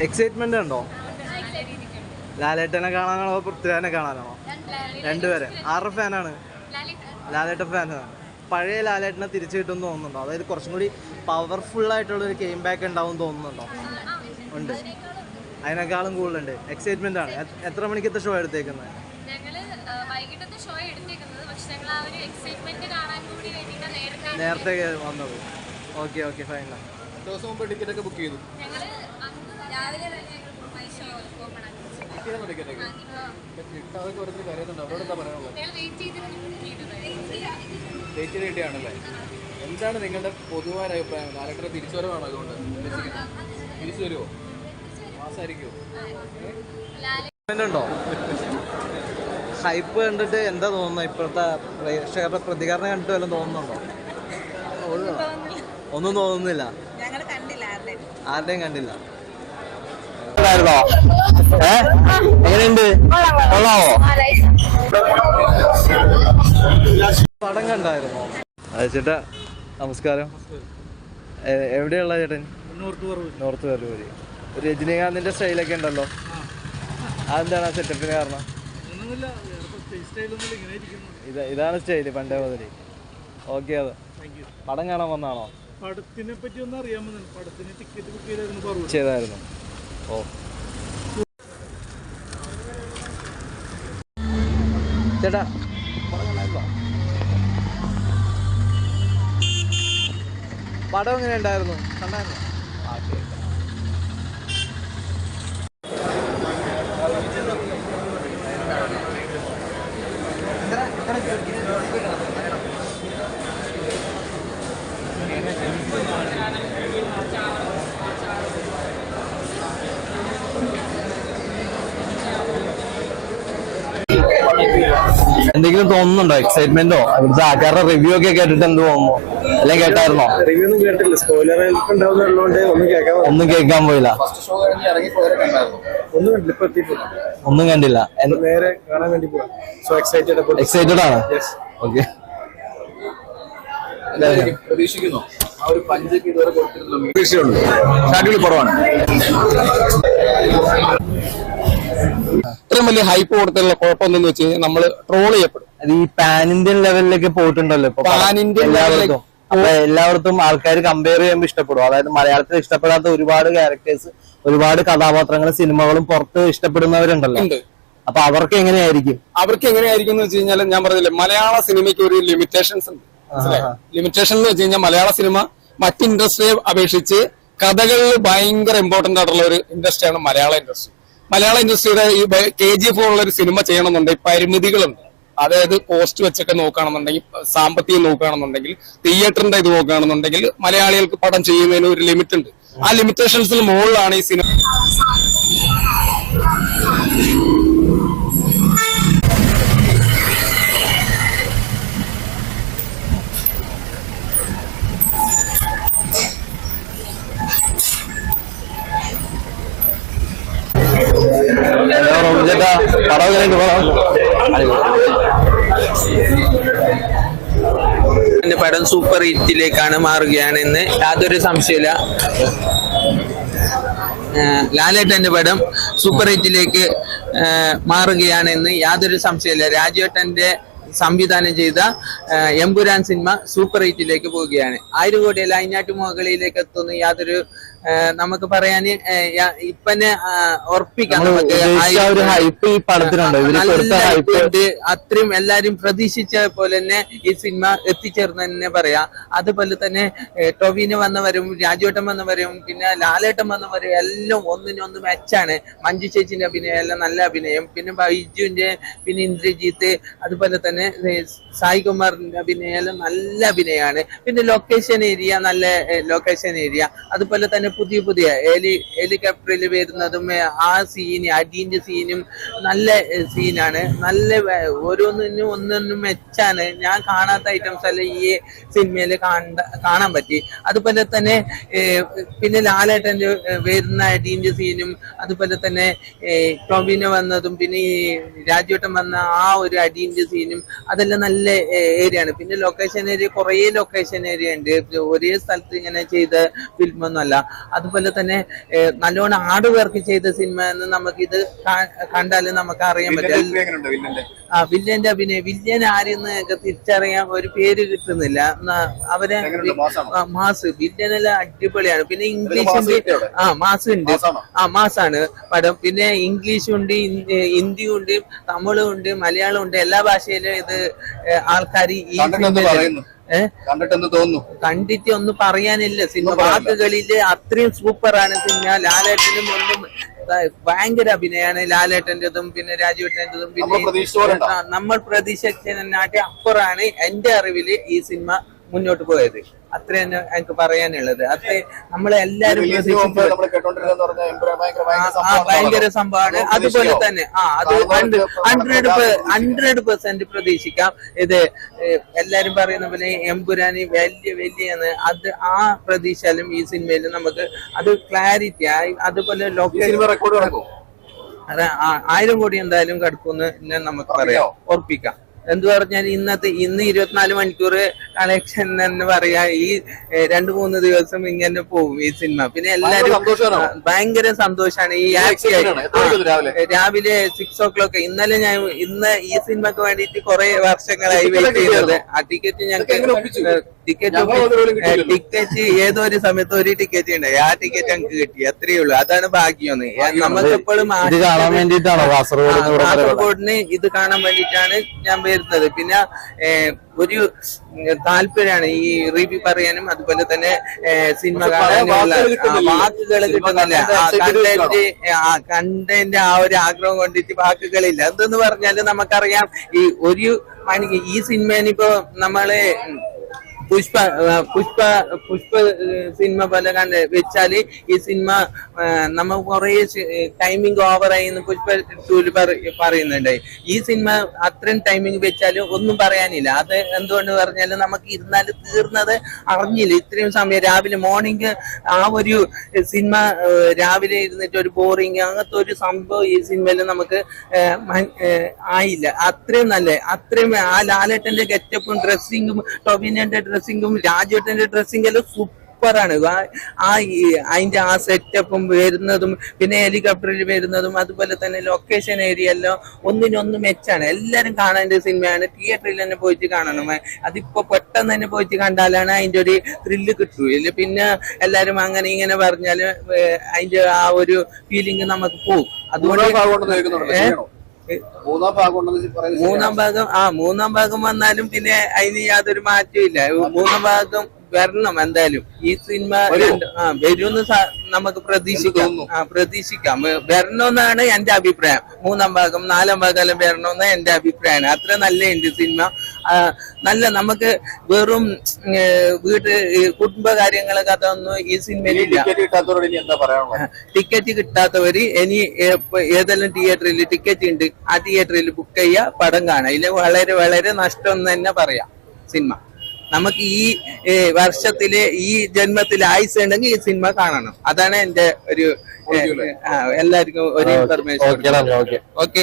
Excitement ഉണ്ടോ? ലാലേട്ടനെ കാണാനാണോ പൃഥ്വിരാജനെ കാണാനാണോ? രണ്ടുപേരെ. ആരുടെ ഫാനാണ്? ലാലേട്ടൻ ഫാനാണ്. പഴയ ലാലേട്ടനെ തിരിച്ചു കിട്ടുമെന്ന് തോന്നുന്നുണ്ടോ? അതായത് കുറച്ചും കൂടി പവർഫുൾ ആയിട്ടുള്ള ഒരു ഗെയിം ബാക്ക് ഉണ്ടാവും തോന്നുന്നുണ്ടോ? ഉണ്ട്. അതിനേക്കാളും കൂടുതലുണ്ട്. എക്സൈറ്റ്മെന്റ് ആണ്. എത്ര മണിക്കത്തെ ഷോ എടുത്തേക്കുന്നത്? വൈകിട്ടത്തെ ഷോ എടുത്തേക്കുന്നത്. പക്ഷെ ഞങ്ങൾ എക്സൈറ്റ്മെന്റ് കാണാൻ നേരത്തെ വന്നത്. ഓക്കെ ഓക്കെ ഫൈൻ ദിവസം മുമ്പ് ടിക്കറ്റ് ഒക്കെ? ബുക്ക് ചെയ്തു കിട്ടാതെ കുറച്ച് കരയുന്നുണ്ട് അവരോട് എന്താ പറയാനുള്ളത് ഡേറ്റ് കിട്ടിയാണല്ലേ എന്താണ് നിങ്ങളുടെ പൊതുവായ അഭിപ്രായം? ലാലേട്ടനെ തിരിച്ചു വരവാണോ അതുകൊണ്ട്? തിരിച്ചു വരുമോ ഉണ്ടോ? ഹൈപ്പ് കണ്ടിട്ട് എന്താ തോന്നുന്നത്? ഇപ്പോഴത്തെ പ്രേക്ഷകരുടെ പ്രതികരണം കണ്ടിട്ട് വല്ലതും തോന്നുന്നുണ്ടോ? ഒന്നും തോന്നുന്നില്ല. ആരുടെയും കണ്ടില്ല. ഏ? എങ്ങനെയുണ്ട്? കൊള്ളാവോ? പടം കണ്ടായിരുന്നോ? അത് ചേട്ടാ നമസ്കാരം. എവിടെയുള്ള ചേട്ടൻ? നോർത്ത് ഒരു രജനീകാന്തിന്റെ സ്റ്റൈലൊക്കെ ഉണ്ടല്ലോ. അതെന്താണ് ആ സെറ്റപ്പിന് കാരണം? ഇതാ ഇതാണ് സ്റ്റൈൽ പണ്ടേ മുതൽ ഓക്കെ അത്. പടം കാണാൻ വന്നാണോ? പടത്തിനെ പറ്റി ഒന്ന് വന്നു പടത്തിന് ടിക്കറ്റ് ബുക്ക് ചെയ്തായിരുന്നു ചെയ്തായിരുന്നു. ഓ. ചേട്ടാ പടം എങ്ങനെ ഉണ്ടായിരുന്നു? കണ്ടായിരുന്നു? ആ ശരി. എന്തെങ്കിലും തോന്നുന്നുണ്ടോ? എക്സൈറ്റ്മെന്റോ ഇവിടുത്തെ ആൾക്കാരുടെ റിവ്യൂ ഒക്കെ കേട്ടിട്ട് എന്ത് തോന്നുന്നു? അല്ലെങ്കിൽ കേട്ടായിരുന്നോ? റിവ്യൂ ഒന്നും കേട്ടില്ല സ്പോയിലർ ഒന്നും കേൾക്കാൻ ഒന്നും കേൾക്കാൻ പോയില്ല. ഫസ്റ്റ് ഷോ കഴിഞ്ഞ് ഇറങ്ങിപ്പോയവരെ കണ്ടായിരുന്നു. ഒന്നും കണ്ടില്ല ഇപ്പൊ എത്തിയിട്ടില്ല. ഒന്നും കണ്ടില്ല. നേരെ കാണാൻ വേണ്ടി പോവാം. സോ എക്സൈറ്റഡ് എക്സൈറ്റഡ് ആണ്? ഓക്കെ പ്രതീക്ഷിക്കുന്നു. ആ ഒരു പഞ്ചൊക്കെ ഇതുവരെ കൊടുത്തിരുന്നു പ്രതീക്ഷയുണ്ട് അടിപൊളി പടമാണ് ഇത്രയും വലിയ ഹൈപ്പ് കൊടുത്തുള്ള കുഴപ്പമെന്തെന്ന് വെച്ച് കഴിഞ്ഞാൽ നമ്മൾ ട്രോൾ ചെയ്യപ്പെടും. അത് ഈ പാൻ ഇന്ത്യൻ ലെവലിലേക്ക് പോയിട്ടുണ്ടല്ലോ ഇപ്പൊ പാൻ ഇന്ത്യൻ ലെവലിലേക്കും അപ്പൊ എല്ലാവർക്കും ആൾക്കാർ കമ്പയർ ചെയ്യുമ്പോൾ ഇഷ്ടപ്പെടും. അതായത് മലയാളത്തിൽ ഇഷ്ടപ്പെടാത്ത ഒരുപാട് ക്യാരക്ടേഴ്സ് ഒരുപാട് കഥാപാത്രങ്ങളും സിനിമകളും പുറത്ത് ഇഷ്ടപ്പെടുന്നവരുണ്ടല്ലോ. അപ്പൊ അവർക്ക് എങ്ങനെയായിരിക്കും? അവർക്ക് എങ്ങനെയായിരിക്കും എന്ന് വെച്ച് കഴിഞ്ഞാൽ ഞാൻ പറഞ്ഞില്ലേ മലയാള സിനിമയ്ക്ക് ഒരു ലിമിറ്റേഷൻസ് ഉണ്ട്. ലിമിറ്റേഷൻ എന്ന് വെച്ച് കഴിഞ്ഞാൽ മലയാള സിനിമ മറ്റ് ഇൻഡസ്ട്രിയെ അപേക്ഷിച്ച് കഥകളിൽ ഭയങ്കര ഇമ്പോർട്ടന്റ് ആയിട്ടുള്ള ഒരു ഇൻഡസ്ട്രിയാണ് മലയാള ഇൻഡസ്ട്രി മലയാള ഇൻഡസ്ട്രിയുടെ ഈ കെ ജി എഫ് പോലുള്ള ഒരു സിനിമ ചെയ്യണമെന്നുണ്ടെങ്കിൽ പരിമിതികളുണ്ട്. അതായത് കോസ്റ്റ് വെച്ചൊക്കെ നോക്കുകയാണെന്നുണ്ടെങ്കിൽ സാമ്പത്തികം നോക്കുകയാണെന്നുണ്ടെങ്കിൽ തിയേറ്ററിന്റെ ഇത് നോക്കുകയാണെന്നുണ്ടെങ്കിൽ മലയാളികൾക്ക് പടം ചെയ്യുന്നതിന് ഒരു ലിമിറ്റ് ഉണ്ട്. ആ ലിമിറ്റേഷൻസിന് മുകളിലാണ് ഈ സിനിമ ഹലോ റോബിൻ ചേട്ടാ പടം. എങ്ങനെയുണ്ട് പടം എന്റെ പടം സൂപ്പർ ഹിറ്റിലേക്കാണ് മാറുകയാണെന്ന് യാതൊരു സംശയമില്ല ലാലേട്ടന്റെ പടം സൂപ്പർ ഹിറ്റിലേക്ക് മാറുകയാണ് മാറുകയാണെന്ന് യാതൊരു സംശയമില്ല രാജേട്ടന്റെ സംവിധാനം ചെയ്ത എംപുരാൻ എമ്പുരാൻ സിനിമ സൂപ്പർ ഹിറ്റിലേക്ക് പോവുകയാണ്. ആയിരം കോടിയല്ല അതിനാട്ട് മുകളിലേക്ക് എത്തുന്ന യാതൊരു നമുക്ക് പറയാന് ഇപ്പനെ ഉറപ്പിക്കാം. നമുക്ക്. അത്രയും എല്ലാരും പ്രതീക്ഷിച്ച പോലെ തന്നെ ഈ സിനിമ എത്തിച്ചേർന്ന് തന്നെ പറയാം. അതുപോലെ തന്നെ ടൊവിന് വന്നവരും രാജുവേട്ടൻ വന്നവരും പിന്നെ ലാലേട്ടൻ വന്നവരും എല്ലാം ഒന്നിനൊന്ന് മെച്ചാണ് മഞ്ജു ചേച്ചിന്റെ അഭിനയം എല്ലാം നല്ല അഭിനയം. പിന്നെ ബൈജുവിന്റെ പിന്നെ ഇന്ദ്രജിത്ത് അതുപോലെ തന്നെ ഏഹ്, സായി കുമാറിന്റെ അഭിനയം നല്ല അഭിനയമാണ്. പിന്നെ ലൊക്കേഷൻ ഏരിയ നല്ല ലൊക്കേഷൻ ഏരിയ അതുപോലെ തന്നെ പുതിയ പുതിയ ഹെലി ഹെലികോപ്റ്ററിൽ വരുന്നതും ആ സീന് അടീന്റെ സീനും നല്ല സീനാണ് നല്ല ഓരോന്നിനും ഒന്നൊന്നും മെച്ചാണ്. ഞാൻ കാണാത്ത ഐറ്റംസ് അല്ല ഈ സിനിമയിൽ കാണ കാണാൻ പറ്റി. അതുപോലെ തന്നെ പിന്നെ ലാലേട്ടന്റെ വരുന്ന അടീന്റെ സീനും അതുപോലെ തന്നെ ടൊവിനോ വന്നതും പിന്നെ ഈ രാജ്യോട്ടം വന്ന ആ ഒരു അടീന്റെ സീനും അതെല്ലാം നല്ല ഏരിയ ആണ് പിന്നെ ലൊക്കേഷൻ ഏരിയ കുറേ ലൊക്കേഷൻ ഏരിയ ഉണ്ട്. ഒരേ സ്ഥലത്ത് ഇങ്ങനെ ചെയ്ത ഫിലിം ഒന്നുമല്ല അതുപോലെ തന്നെ നല്ലോണം ആട് വർക്ക് ചെയ്ത സിനിമ എന്ന് നമുക്ക് ഇത് കണ്ടാലും നമുക്ക് അറിയാൻ പറ്റും. ആ വില്ലന്റെ അഭിനയം വില്ലൻ ആരെന്ന് ഒക്കെ തിരിച്ചറിയാൻ ഒരു പേര് കിട്ടുന്നില്ല. അവരെ മാസ്. വില്ലനെല്ലാം അടിപൊളിയാണ്. പിന്നെ ഇംഗ്ലീഷ് ആ മാസ് ഉണ്ട് ആ മാസാണ് പടം. പിന്നെ ഇംഗ്ലീഷും ഉണ്ട് ഹിന്ദി- ഹിന്ദിയും ഉണ്ട് തമിഴും ഉണ്ട് മലയാളം ഉണ്ട് എല്ലാ ഭാഷയിലും ഇത് ആൾക്കാർ ഈ കണ്ടിട്ടെന്ന് തോന്നുന്നു. കണ്ടിട്ട് ഒന്നും പറയാനില്ല. സിനിമ വാക്കുകളിൽ അത്രയും സൂപ്പറാണ് സിനിമ. ലാലേട്ടനും ഒന്നും ഭയങ്കര അഭിനയാണ് ലാലേട്ടന്റെതും പിന്നെ രാജുവേട്ടന്റെതും പിന്നെ നമ്മൾ പ്രതീക്ഷിച്ചതിനാട്ടി അപ്പുറാണ് എന്റെ അറിവിൽ ഈ സിനിമ മുന്നോട്ട് പോയത്. അത്ര തന്നെ എനിക്ക് പറയാനുള്ളത് അത് നമ്മളെല്ലാരും എല്ലാരും ഭയങ്കര. സംഭവമാണ്. അതുപോലെ തന്നെ ആ അത് ഹൺഡ്രഡ്. ഹൺഡ്രഡ് പെർസെന്റ് പ്രതീക്ഷിക്കാം. ഇത് എല്ലാരും പറയുന്ന പോലെ എമ്പുരാനി വലിയ വലിയ അത് ആ പ്രതീക്ഷയിലും ഈ സിനിമയിൽ നമുക്ക് അത് ക്ലാരിറ്റി ആയി അതുപോലെ ലൊക്കേഷൻ ആയിരം കോടി എന്തായാലും കടക്കുമെന്ന് നമുക്ക് പറയാം. ഉറപ്പിക്കാം. എന്ത് പറഞ്ഞാൽ ഇന്നത്തെ ഇന്ന് ഇരുപത്തിനാല് മണിക്കൂർ കളക്ഷൻ എന്ന് പറയാ ഈ രണ്ടു മൂന്ന് ദിവസം ഇങ്ങനെ പോകും ഈ സിനിമ പിന്നെ എല്ലാരും ഭയങ്കര സന്തോഷാണ് ഈ ആക്ഷൻ എത്ര മണിക്ക് രാവിലെ? സിക്സ് ഓ ക്ലോക്ക് ഇന്നലെ ഞാൻ ഇന്ന് ഈ സിനിമക്ക് വേണ്ടിയിട്ട് കുറെ വർഷങ്ങളായി വെയിറ്റ് ചെയ്തത്. ആ ടിക്കറ്റ്? ഞങ്ങൾക്ക് ടിക്കറ്റ്. ടിക്കറ്റ് ഏതോ ഒരു സമയത്ത് ഒരു ടിക്കറ്റ് ഉണ്ട് ആ ടിക്കറ്റ് ഞങ്ങൾക്ക് കിട്ടി. അത്രയേ ഉള്ളൂ. അതാണ് ഭാഗ്യം നമുക്ക് എപ്പോഴും? കാസർഗോഡിന് ഇത് കാണാൻ വേണ്ടിട്ടാണ് ഞാൻ വരുന്നത്. പിന്നെ ഒരു താല്പര്യമാണ് ഈ റിവ്യൂ പറയാനും അതുപോലെ തന്നെ സിനിമ കാണാനുള്ള വാക്കുകൾ കിട്ടുന്നില്ല. കണ്ടന്റ് ആ കണ്ടന്റ് ആ ഒരു ആഗ്രഹം കൊണ്ടിട്ട് വാക്കുകളില്ല. എന്തെന്ന് പറഞ്ഞാൽ നമുക്കറിയാം ഈ ഒരു മണിക്ക് ഈ സിനിമേനിപ്പോ നമ്മൾ പുഷ്പ പുഷ്പ പുഷ്പ സിനിമ പോലെ കണ്ട് വെച്ചാൽ ഈ സിനിമ നമ്മ കുറെ ടൈമിംഗ് ഓവറായി എന്ന് പുഷ്പ ടൂൽ പറയുന്നുണ്ട്. ഈ സിനിമ അത്രയും ടൈമിംഗ് വെച്ചാൽ ഒന്നും പറയാനില്ല. അത് എന്തുകൊണ്ട് പറഞ്ഞാൽ നമുക്ക് ഇരുന്നാൽ തീർന്നത് അറിഞ്ഞില്ല. ഇത്രയും സമയം രാവിലെ മോർണിംഗ് ആ ഒരു സിനിമ രാവിലെ ഇരുന്നിട്ട് ഒരു ബോറിങ് അങ്ങനത്തെ ഒരു സംഭവം ഈ സിനിമയിൽ നമുക്ക് ആയില്ല. അത്രയും നല്ല അത്രയും ആ ലാലേട്ടന്റെ ഗെറ്റപ്പും ഡ്രസ്സിങ്ങും ടൊവിനന്റെ ഡ്രസ്സിങ്ങും രാജേട്ടന്റെ ഡ്രസ്സിംഗ് എല്ലാം സൂപ്പറാണ് ആ അതിന്റെ ആ സെറ്റപ്പും വരുന്നതും പിന്നെ ഹെലികോപ്റ്ററിൽ വരുന്നതും അതുപോലെ തന്നെ ലൊക്കേഷൻ ഏരിയ എല്ലാം ഒന്നിനൊന്ന് മെച്ചാണ് എല്ലാരും കാണേണ്ട സിനിമയാണ് തിയേറ്ററിൽ തന്നെ പോയിട്ട് കാണണം. അതിപ്പോ പെട്ടെന്ന് തന്നെ പോയിട്ട് കണ്ടാലാണ് അതിന്റെ ഒരു ത്രില്ല് കിട്ടൂല പിന്നെ എല്ലാരും അങ്ങനെ ഇങ്ങനെ പറഞ്ഞാൽ അതിന്റെ ആ ഒരു ഫീലിംഗ് നമുക്ക് പോകും അതുകൊണ്ട് മൂന്നാം ഭാഗം? മൂന്നാം ഭാഗം ആ മൂന്നാം ഭാഗം വന്നാലും പിന്നെ അതിന് യാതൊരു മാറ്റവും ഇല്ല. മൂന്നാം ഭാഗം വരണം എന്തായാലും. ഈ സിനിമ ആ വരുമെന്ന് നമുക്ക് പ്രതീക്ഷിക്കാം. ആ പ്രതീക്ഷിക്കാം. വരണമെന്നാണ് എന്റെ അഭിപ്രായം. മൂന്നാം ഭാഗം നാലാം ഭാഗം എല്ലാം വരണമെന്ന് എന്റെ അഭിപ്രായമാണ്. അത്ര നല്ല ഉണ്ട് സിനിമ. നല്ല നമുക്ക് വെറും വീട്ട് ഈ കുടുംബ കാര്യങ്ങളൊക്കെ അതൊന്നും ഈ സിനിമയിലില്ല ടിക്കറ്റ് കിട്ടാത്തവരോട് ഇനി എന്താ പറയാനുള്ളത്? ടിക്കറ്റ് കിട്ടാത്തവര് ഇനി ഏതെല്ലാം തിയേറ്ററിൽ ടിക്കറ്റ് ഉണ്ട് ആ തിയേറ്ററിൽ ബുക്ക് ചെയ്യുക പടം കാണുക ഇതിൽ വളരെ വളരെ നഷ്ടം എന്ന് തന്നെ പറയാം സിനിമ നമുക്ക് ഈ വർഷത്തിലെ ഈ ജന്മത്തിൽ ആയുസ് ഉണ്ടെങ്കിൽ ഈ സിനിമ കാണണം. അതാണ് എന്റെ ഒരു എല്ലാവർക്കും ഒരു ഇൻഫർമേഷൻ ഓക്കെ. ഓക്കെ. ഓക്കെ.